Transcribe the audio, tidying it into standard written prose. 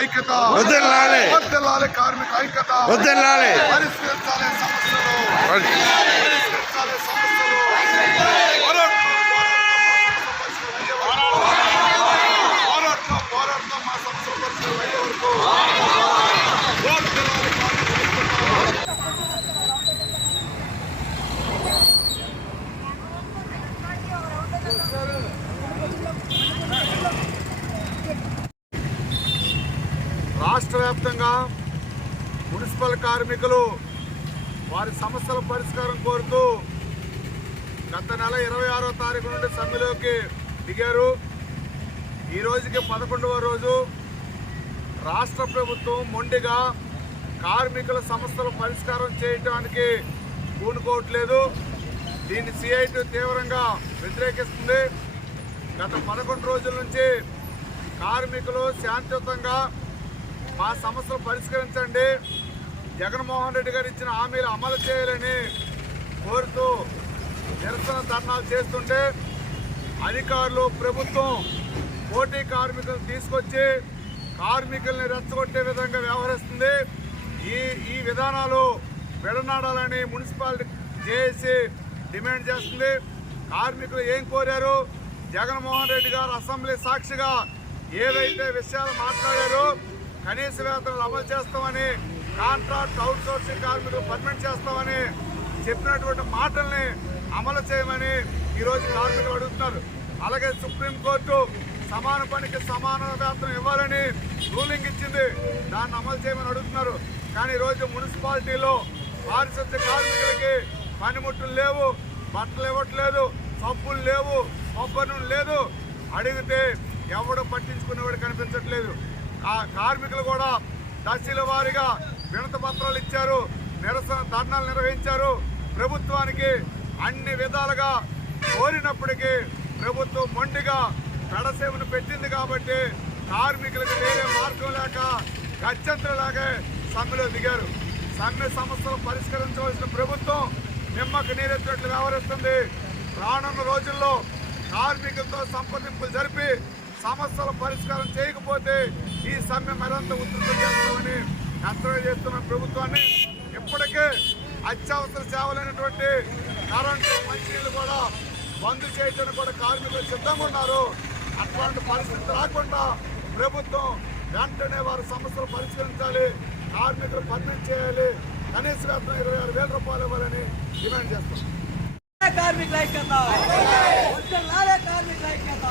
ఐక్యత, వదలాలి వదలాలి కార్మిక ఐక్యత, వదలాలి పరిష్కరించాలి సమస్యలు, పరిష్కరించాలి సమస్యలు. పోరాటం మా సమస్యల పరిష్కారం అయ్యే వరకు రాష్ట్ర వ్యాప్తంగా మున్సిపల్ కార్మికులు వారి సమస్యల పరిష్కారం కోరుతూ గత నెల 26వ తారీఖు నుండి సమ్మెలోకి దిగారు. ఈ రోజుకి 11వ రోజు. రాష్ట్ర ప్రభుత్వం మొండిగా కార్మికుల సమస్యల పరిష్కారం చేయడానికి పూనుకోవట్లేదు. దీన్ని సిఐటి తీవ్రంగా వ్యతిరేకిస్తుంది. గత 11 రోజుల నుంచి కార్మికులు శాంతియుతంగా మా సమస్యలు పరిష్కరించండి, జగన్మోహన్ రెడ్డి గారు ఇచ్చిన హామీలు అమలు చేయాలని కోరుతూ నిరసన ధర్నాలు చేస్తుంటే అధికారులు ప్రభుత్వం పోటీ కార్మికులను తీసుకొచ్చి కార్మికుల్ని రెచ్చగొట్టే విధంగా వ్యవహరిస్తుంది. ఈ విధానాలు విడనాడాలని మున్సిపాలిటీ జేఏసీ డిమాండ్ చేస్తుంది. కార్మికులు ఏం కోరారు? జగన్మోహన్ రెడ్డి గారు అసెంబ్లీ సాక్షిగా ఏవైతే విషయాలు మాట్లాడారో కనీస వేతనాలు అమలు చేస్తామని, కాంట్రాక్ట్ అవుట్ సోర్సింగ్ కార్మికులు పర్మనెంట్ చేస్తామని చెప్పినటువంటి మాటల్ని అమలు చేయమని ఈరోజు కార్మికులు అడుగుతున్నారు. అలాగే సుప్రీంకోర్టు సమాన పనికి సమాన వేతనం ఇవ్వాలని రూలింగ్ ఇచ్చింది, దాన్ని అమలు చేయమని అడుగుతున్నారు. కానీ ఈరోజు మున్సిపాలిటీలో పారిశుద్ధ్య కార్మికులకి పనిముట్లు లేవు, బట్టలు ఇవ్వట్లేదు, సబ్బులు లేవు, కొబ్బరి నూనె లేదు. అడిగితే ఎవడు పట్టించుకునేవాడు కనిపించట్లేదు. ఆ కార్మికులు కూడా దశల వారీగా వినతి పత్రాలు ఇచ్చారు, నిరసన ధర్నాలు నిర్వహించారు. ప్రభుత్వానికి అన్ని విధాలుగా కోరినప్పటికీ ప్రభుత్వం మొండిగా పెడసేవను పెట్టింది. కాబట్టి కార్మికులకు వేరే మార్గం లేక గత్యంతరలాగే సమ్మెలో దిగారు. సమ్మె సమస్యలు పరిష్కరించవలసిన ప్రభుత్వం నిమ్మకు నీరెత్తినట్లు వ్యవహరిస్తుంది. రానున్న రోజుల్లో కార్మికులతో సంప్రదింపులు జరిపి సమస్యల పరిష్కారం చేయకపోతే ఈ సమ్మె మరింత ఉధృతం చేస్తామని హెచ్చరిక చేస్తున్న ప్రభుత్వాన్ని ఇప్పటికే అత్యవసర సేవలైనటువంటి కరెంటు, మంచినీళ్ళు కూడా బంద్ చేయడానికి కూడా కార్మికులు సిద్ధంగా ఉన్నారు. అట్లాంటి పరిస్థితి రాకుండా ప్రభుత్వం వెంటనే వారి సమస్యలు పరిష్కరించాలి, కార్మికులు పర్మిట్ చేయాలి, కనీస వేతనం 26,000 రూపాయలు ఇవ్వాలని డిమాండ్ చేస్తున్నాం. కార్మికుల ఐక్యత, కార్మికుల ఐక్యత.